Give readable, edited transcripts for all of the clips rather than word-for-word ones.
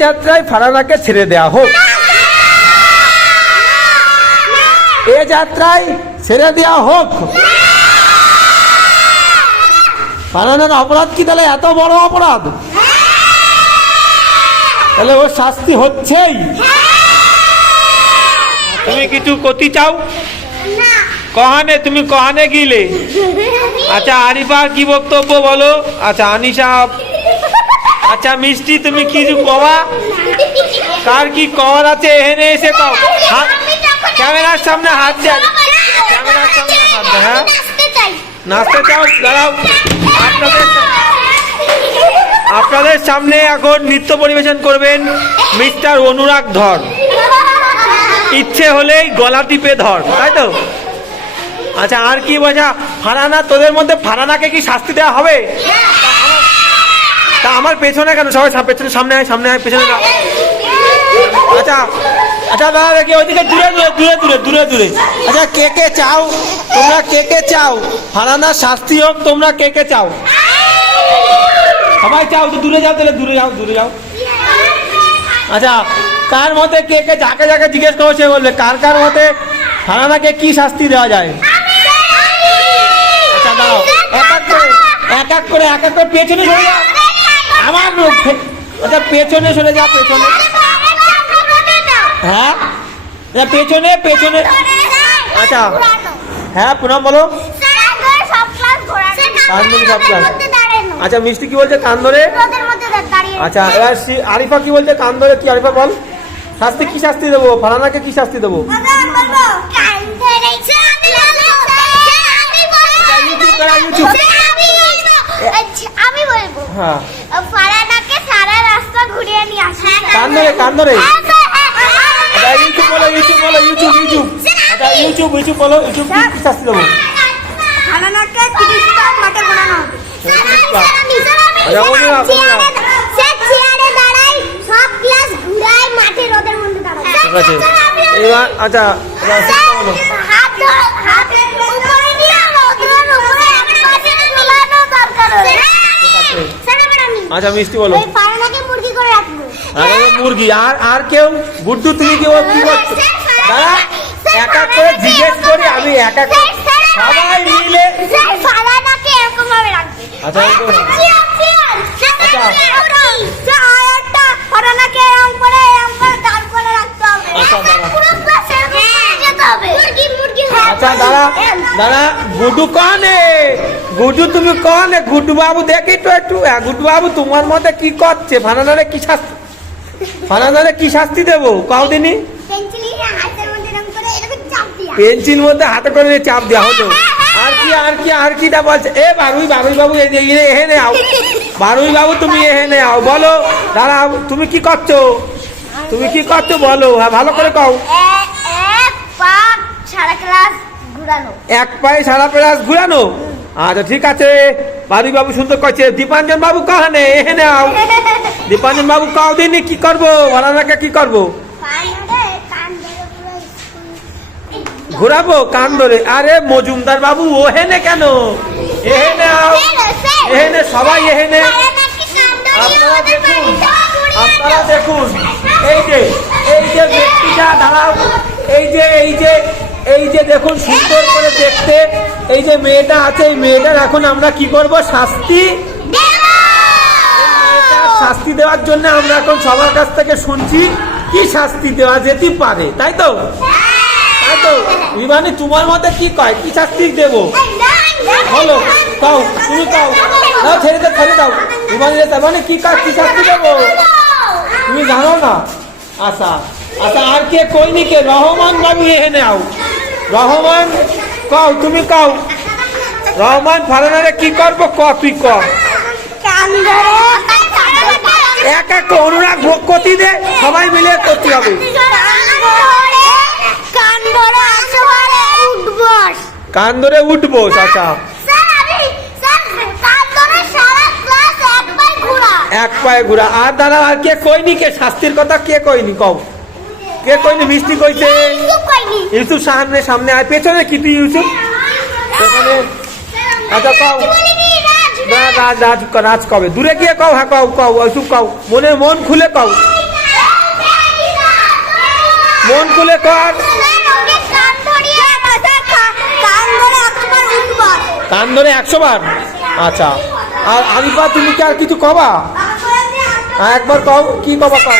যাত্রায় ফারানাকে ছেড়ে দেয়া হোক, এ যাত্রায় ছেড়ে দেয়া হোক। ফারানার অপরাধ কি তাহলে এত বড় অপরাধ? তাহলে ওর শাস্তি হচ্ছেই। তুমি কিছু করতে চাও? কহানে তুমি কহানে গিলে? আচ্ছা আরিফার কি বক্তব্য বলো? আচ্ছা আনিশা, আচ্ছা মিষ্টি তুমি কিছু কবা? কার কি কবার আছে এখানে এসে কও। ক্যামেরার সামনে হাত দেন, ক্যামেরার সামনে হাত দেন। হ্যাঁ নাচতে চাও? দাঁড়াও, আপনাদের সামনে এখন নৃত্য পরিবেশন করবেন মিস্টার অনুরাগ ধর। ইচ্ছে হলেই গলা টিপে ধর, তাই তো? আচ্ছা আর কি বোঝা? ফারানা, তোদের মধ্যে ফারানাকে কি শাস্তি দেওয়া হবে? তা আমার পেছনে কেন? সবাই পেছনে, সামনে আয়, সামনে আয়, পেছনে না। আচ্ছা আচ্ছা দাদা দেখি ওইদিকে দূরে দূরে দূরে দূরে দূরে দূরে। আচ্ছা কে কে চাও? তোমরা কে কে চাও ফারানার শাস্তি হোক? তোমরা কে কে চাও? সবাই চাও তো? দূরে যাও, তাহলে দূরে যাও, দূরে যাও। আচ্ছা কার মতে কে কে, যাকে যাকে জিজ্ঞেস করো সে বলবে কার কার মতে ফারানাকে কি শাস্তি দেওয়া যায়? আচ্ছা দাঁড়াও, এক এক করে পেছনে সরে যাও। আমার লোক, আচ্ছা পেছনে সরে যাও, পেছনে। হ্যাঁ পেছনে পেছনে। আচ্ছা হ্যাঁ পুনম বলো। আচ্ছা মিষ্টি কি বলছে? কান ধরে। আচ্ছা এবার আরিফা কি বলছে? কান ধরে। কি আরিফা বল, শাস্তি কি শাস্তি দেবো? ফারানাকে কি শাস্তি দেবো? আমি বলবো হ্যাঁ ফারানাকে সারা রাস্তা ঘুরিয়ে নিয়ে আসে। কান ধরে, কান ধরে। আচ্ছা ইউটিউব বলো, ইউটিউব বলো, ইউটিউব ইউটিউব। আচ্ছা ইউটিউব ইউটিউব বলো, ইউটিউব কি শাস্তি দেবো? ফারানাকে 30 টা মাঠে ঘোরানো হবে। এবার আচ্ছা আচ্ছা মিষ্টি বলো। মুরগি আর কেউ? গুড্ডু তুমি কি করছো? দাঁড়া, এক এক করে জিজ্ঞেস করি আমি, এক এক সবাই মিলে। আচ্ছা আচ্ছা দাঁড়া দাঁড়া, গুড্ডু কনে? গুড্ডু তুমি কনে? গুড্ডু বাবু দেখি তো একটু। গুড্ডু বাবু তোমার মতে কি করছে? ফারানারে কি শাস্তি, ফারানারে কি শাস্তি দেবো কাউ দিনই? পেন্সিল মধ্যে হাতে করে চাপ দেওয়া হতো। আর কি আর কি আর কিটা বলছে? এ বারুই বাবু এখানে আও। বারুই বাবু তুমি এখানে আও, বলো। দাঁড়াও, তুমি কি করছো? তুমি কি করছো বলো? হ্যাঁ ভালো করে কও। এক পায়ে সারা ক্লাস ঘুরানো। আচ্ছা ঠিক আছে, বারুই বাবু সুন্দর করছে। দীপাঞ্জন বাবু কাহানে? এখানে আও। দীপাঞ্জন বাবু কাও দিনই কি করবো? ফারানাকে কি করবো? ঘুরাবো কান ধরে। আরে মজুমদার বাবু ওহেনে কেন? এহেনে আও, এহেনে সবাই এহেনে। আপনারা দেখুন, আপনারা দেখুন, এই যে ব্যক্তিটা, দাঁড়াও, এই যে দেখুন সুন্দর করে দেখতে এই যে মেয়েটা আছে, এই মেয়েটার এখন আমরা কি করব? শাস্তি। শাস্তি দেওয়ার জন্য আমরা এখন সবার কাছ থেকে শুনছি কি শাস্তি দেওয়া যেতে পারে, তাই তো? তাই তো বিমানি, তোমার মতে কি কয়? কি শাস্তি দেবো বলো? কাও, তুমি কাও। দাও, ছেড়ে দাও, ছেড়ে দাও। বিমানি মানে কি কাজ, কি শাস্তি দেবো তুমি জানো না? আচ্ছা আচ্ছা আর কে কইনি কে? রহমান বাবু এখানে আও। রহমান কাও, তুমি কাও। রহমান ফারানারে কি করবো? তুই কর। এক এক অনুরাগ ভোগ করতে দে, সবাই মিলে করতে হবে। কান ধরে উঠবো। আচ্ছা এক পায়ে ঘুরা। আর দাঁড়া, আর কে কইনি কে শাস্তির কথা? কে কইনি কও? কে কইনি? মিষ্টি কইছে। ইউসুফ সামনে, সামনে আয়। পেছনে কি তুই ইউসুফ? পেছনে। আচ্ছা কও। নাচ নাচ নাচ কবে দূরে গিয়ে কও, হ্যাঁ কও কও ওইসব কও, মন খুলে কও, মন খুলে কর। কান ধরে 100 বার। আচ্ছা, আর আরিফা তুমি কি আর কিছু কবা? একবার কও, কি কবা কও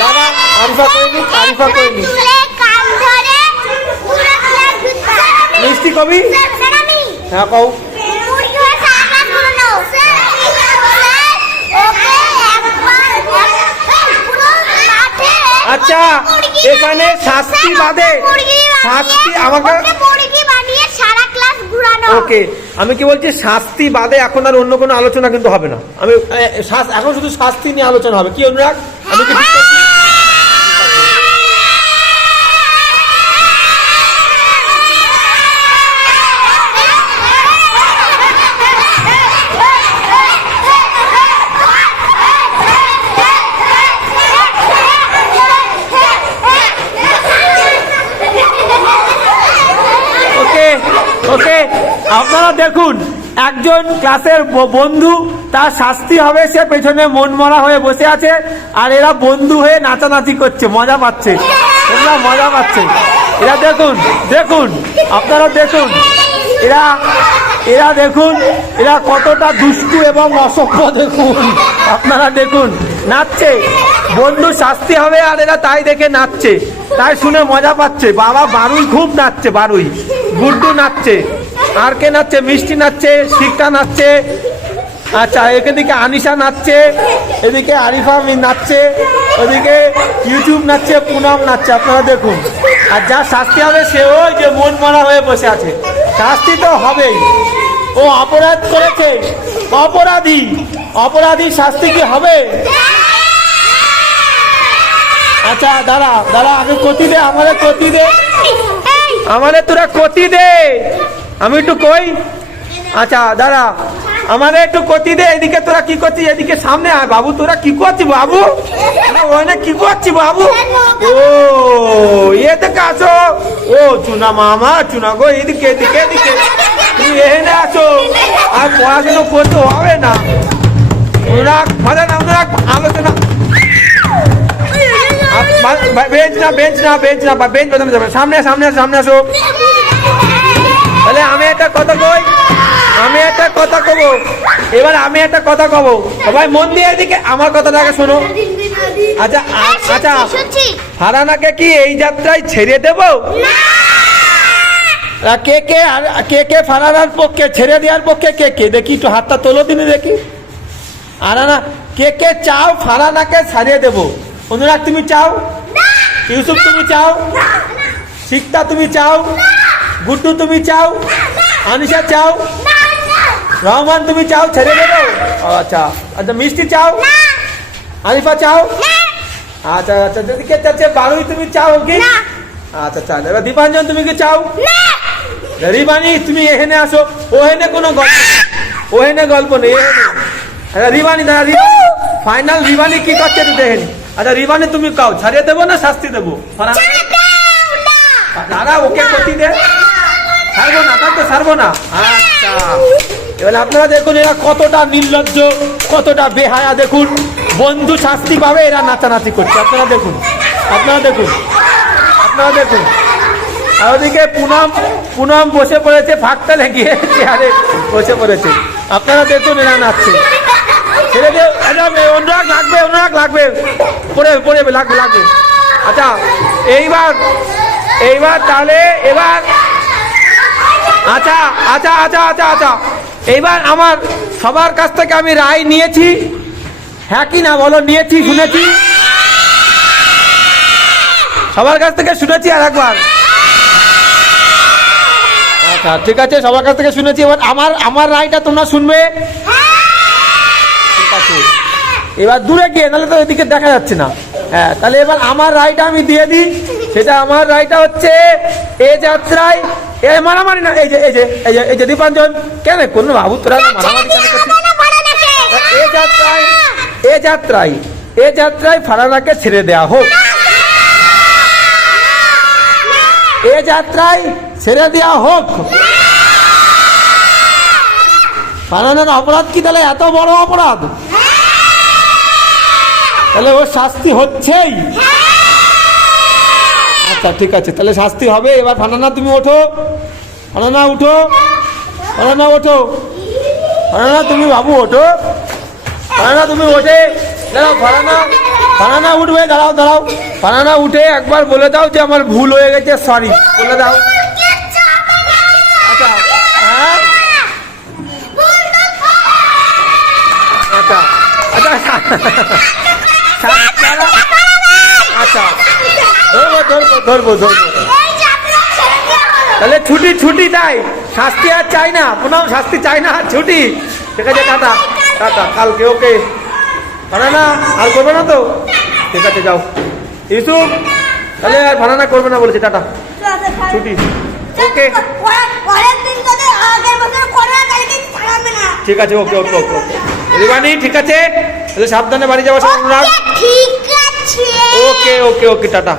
দাদা। আরিফা কইনি, আরিফা কইনি। মিষ্টি কবি, হ্যাঁ কও। আচ্ছা, এখানে শাস্তি বাদে, শাস্তি আমাকে, ওকে আমি কি বলছি, শাস্তি বাদে এখন আর অন্য কোনো আলোচনা কিন্তু হবে না। আমি এখন শুধু শাস্তি নিয়ে আলোচনা হবে, কি অনুরাগ? আমি কি ঠিক করছি? ওকে, আপনারা দেখুন, একজন ক্লাসের বন্ধু, তার শাস্তি হবে, সে পেছনে মন মরা হয়ে বসে আছে, আর এরা বন্ধু হয়ে নাচানাচি করছে, মজা পাচ্ছে, তোমরা মজা পাচ্ছে। এরা দেখুন, দেখুন আপনারা দেখুন, এরা দেখুন, এরা কতটা দুষ্টু এবং অসভ্য, দেখুন আপনারা দেখুন, নাচছে, বন্ধু শাস্তি হবে আর এরা তাই দেখে নাচছে, তাই শুনে মজা পাচ্ছে। বাবা বারুই খুব নাচছে, বারুই, গুড্ডু নাচছে, আর কে নাচছে? মিষ্টি নাচছে, শিক্ষা নাচছে, আচ্ছা এদিকে আনিশা নাচছে, এদিকে আরিফা নাচছে, ওদিকে ইউটিউব নাচছে, পুনম নাচছে, আপনারা দেখুন। আর যা শাস্তি হবে সে ওই যে মন মারা হয়ে বসে আছে, শাস্তি তো হবেই। ও অপরাধ করেছে, অপরাধী, অপরাধী শাস্তি কি হবে? আচ্ছা দাঁড়া দাঁড়া, আমি কতি দে, আমাদের কতি দে, আমাদের তোরা কতি দে, আমি একটু কই। আচ্ছা দাঁড়া, আমাদের একটু কতি দে। এদিকে তোরা কি করছিস? এদিকে সামনে আয় বাবু, তোরা কি করছিস বাবু? ওখানে কি করছিস বাবু? ও এ থেকে আসো, ও চুনা মামা, চুনা গো, এদিকে এদিকে এদিকে, তুমি এখানে আসো, আর পড়াশোনা করতে হবে না। ওরা মজা না, ওরা আলোচনা, বেঞ্চ না বেঞ্চ না বেঞ্চ না, বেঞ্চ বাজানো যাবে, সামনে সামনে সামনে আসো। তাহলে আমি একটা কথা কই, আমি একটা কথা কব, এবার আমি একটা কথা কব, সবাই মন দিয়ে এদিকে আমার কথাটাকে শোনো। আচ্ছা আচ্ছা, ফারহানাকে কি এই যাত্রায় ছেড়ে দেব? কে কে কে কে ফারহানার পক্ষে, ছেড়ে দেওয়ার পক্ষে কে কে? দেখি একটু হাতটা তোলো দিনে দেখি। আর না, কে কে চাও ফারহানাকে ছাড়িয়ে দেব? অনুরাগ তুমি চাও? ইউসুফ তুমি চাও? শিক্ষা তুমি চাও? গুড্ডু তুমি চাও? আনিশা চাও? রহমান তুমি চাও ছেড়ে দেবো? আচ্ছা আচ্ছা, মিষ্টি চাও? আরিফা চাও? আচ্ছা আচ্ছা, যদি কে চাচ্ছে বারুই তুমি চাও কি? আচ্ছা আচ্ছা, এবার দীপাঞ্জন তুমি কি চাও? রিবানি তুমি এখানে আসো, ওখানে কোনো গল্প নেই, ওখানে গল্প নেই, এখানে রিবানি দাঁড়া, ফাইনাল রিবানি কি করছে তুই দেখেনি। আচ্ছা রিবানি তুমি কাও, ছাড়িয়ে দেবো না শাস্তি দেবো? দাঁড়া, ওকে করতে দে, ছাড়বো না, তার তো ছাড়বো না। আচ্ছা এবার আপনারা দেখুন এরা কতটা নির্লজ্জ, কতটা বেহায়া, দেখুন বন্ধু শাস্তি পাবে, এরা নাচানাচি করছে, আপনারা দেখুন, আপনারা দেখুন, আপনারা দেখুন। আর ওদিকে পুনম বসে পড়েছে, ফাঁকটা লেগে চেয়ারে বসে পড়েছে, আপনারা দেখুন এরা নাচছে। ছেড়ে দিয়ে অনুরাগ লাগবে, অনুরাগ লাগবে, পড়ে পড়ে লাগবে লাগবে। আচ্ছা এইবার তাহলে এবার, আচ্ছা আচ্ছা আচ্ছা আচ্ছা আচ্ছা, এইবার আমার সবার কাছ থেকে আমি রায় নিয়েছি, হ্যাঁ কি না বলো? নিয়েছি, শুনেছি, সবার কাছ থেকে শুনেছি, আর একবার। আচ্ছা ঠিক আছে, সবার কাছ থেকে শুনেছি, এবার আমার রায়টা তোমরা শুনবে, ঠিক আছে? এবার দূরে গিয়ে, নাহলে তো এদিকে দেখা যাচ্ছে না। হ্যাঁ, তাহলে এবার আমার রায়টা আমি দিয়ে দিই, সেটা আমার রায়টা হচ্ছে, এ যাত্রায় মারামারি না, এই যে এই যে এই যে এই যে দীপাঞ্জন, কেন কোন বাবু তোরা মারামারি কেন করছিস? এ যাত্রায় ফারহানাকে ছেড়ে দেয়া হোক, এ যাত্রায় ছেড়ে দেয়া হোক। ফারহানার অপরাধ কি তাহলে এত বড় অপরাধ? তাহলে ওর শাস্তি হচ্ছেই। আচ্ছা ঠিক আছে, তাহলে শাস্তি হবে। এবার ফারহানা তুমি ওঠো, ফারহানা উঠো, ফারহানা ওঠো, ফারহানা তুমি বাবু ওঠো, ফারহানা তুমি ওঠে দাঁড়াও, ফারহানা ফারহানা উঠবে, দাঁড়াও দাঁড়াও, ফারহানা উঠে একবার বলে দাও যে আমার ভুল হয়ে গেছে, সরি বলে দাও। আচ্ছা হ্যাঁ আচ্ছা আচ্ছা আচ্ছা ধরবো ধরবো ধরবো ধরবো। তাহলে ছুটি ছুটি তাই, শাস্তি আর চাই না, পুনঃ শাস্তি চাই না, ছুটি। ঠিক আছে, টাটা টাটা, কালকে ওকে। ফারহানা আর করবে না তো? ঠিক আছে যাও। ইউসুফ তাহলে আর ফারহানা করবে না বলেছে, টাটা, ছুটি। ওকে ঠিক আছে, ওকে ওকে ওকে ওকে। রিবানি ঠিক আছে, তাহলে সাবধানে বাড়ি যাওয়ার অনুরাগ। ঠিক আছে। ওকে ওকে ওকে, টাটা।